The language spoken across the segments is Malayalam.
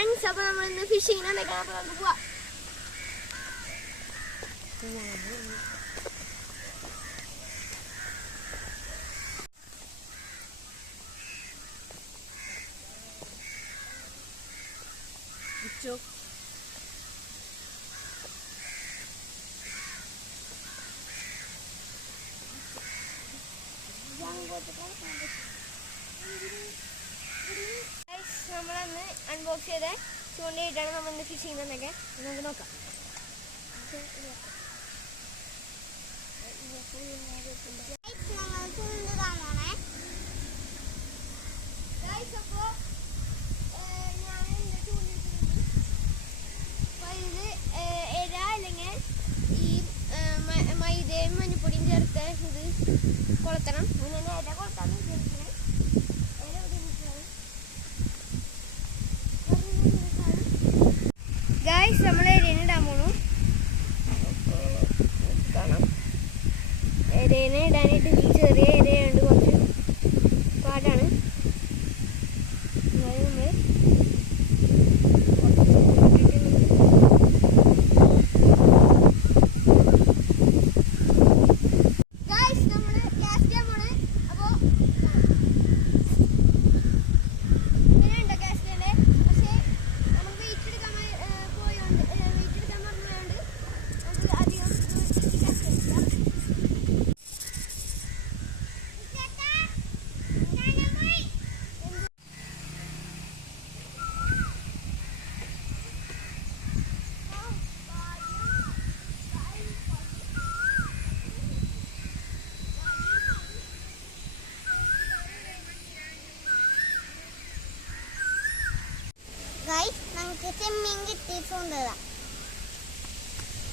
ഫ്രണ്ട്സ്, അപ്പോൾ നമ്മൾ ഇന്ന് ഫിഷിങ്ങിനാണ് നമുക്ക് പോവാം. നമ്മളന്ന് അൺബോക്സ് ചെയ്ത് ചൂണ്ടയിട്ടാണ് നമ്മൾ ഇന്ന് ഫിഷ് ചെയ്യുന്നതൊക്കെ നമുക്ക് നോക്കാം. മൈദയും മഞ്ഞപ്പൊടിയും ചേർത്ത് ഇത് കൊളുത്തണം. ഇങ്ങനെ ഇല കൊളുത്താന്ന് വിചാരിക്കുന്നത്. ഗൈസ്, നമ്മൾ എരേനെ ഇടാൻ പോണു. കാണാം, എരേനെ ഇടാനായിട്ട് ചെറിയ എരയുണ്ട്, കുറച്ച് പാടാണ്.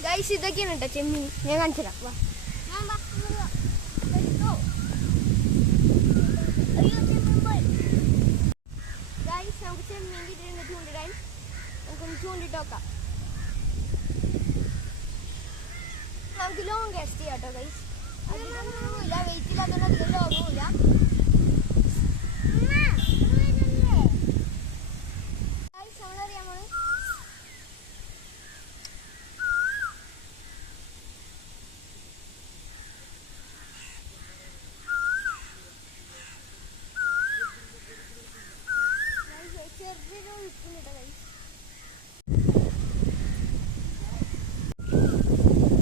ഗൈസ്, ഇതൊക്കെയാണ് കേട്ടോ ചെമ്മീൻ. ഞാൻ കാണിച്ചു തരാം. ഗൈസ്, നമുക്ക് ചെമ്മീൻ കിട്ടിയിട്ടുണ്ട് ചൂണ്ടിടാൻ. നമുക്കൊന്ന് ചൂണ്ടിട്ട് നോക്കാം. നമുക്ക് ലോങ് കാസ്റ്റ് ചെയ്യാം കേട്ടോ ഗൈസ്. അധികമൊന്നുമില്ല, വെയിറ്റ് ഇല്ലാത്തതുകൊണ്ട് അധികം ലോങ്ങുമില്ല.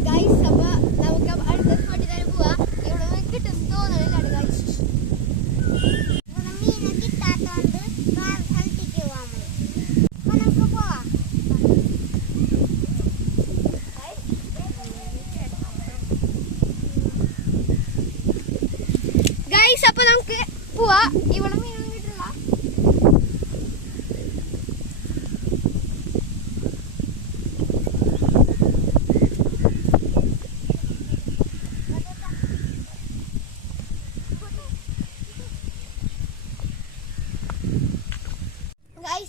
ഗൈസ്, അപ്പൊ നമുക്ക് അടുത്ത സ്പോട്ടിൽ തന്നെ പോവാ. ഇവിടെ കിട്ടും തോന്നണില്ല ഗൈസ്. മീനെ കിട്ടാത്തോണ്ട് സ്ഥലത്തേക്ക് പോവാൻ നമുക്ക് പോവാം. ഗൈസ്, അപ്പൊ നമുക്ക് പോവാ. ഇവിടെ മീനൊന്നും കിട്ടില്ല.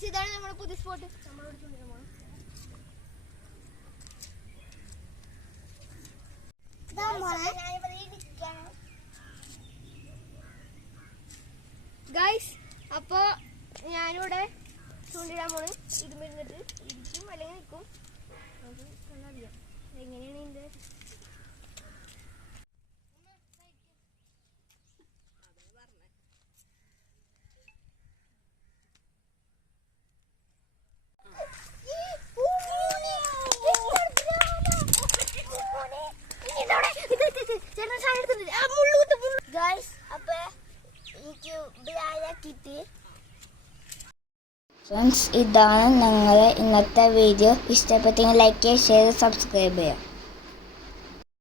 ഇതാണ് നമ്മുടെ പുതിയ സ്പോട്ട്. നമ്മളോട് ചൂണ്ടിടാൻ ഗൈസ്. അപ്പൊ ഞാനിവിടെ ചൂണ്ടിടാൻ പോണ്. ഇത് ഇരുന്നിട്ട് ഇരിക്കും അല്ലെങ്കിൽ നിൽക്കും. നമുക്ക് കണ്ടറിയാം എങ്ങനെയാണ് ഇതിന്റെ. ഫ്രണ്ട്സ്, ഇതാണ് ഞങ്ങളുടെ ഇന്നത്തെ വീഡിയോ. ഇഷ്ടപ്പെട്ടെങ്കിൽ ലൈക്ക് ചെയ്യുക, ഷെയർ, സബ്സ്ക്രൈബ് ചെയ്യുക.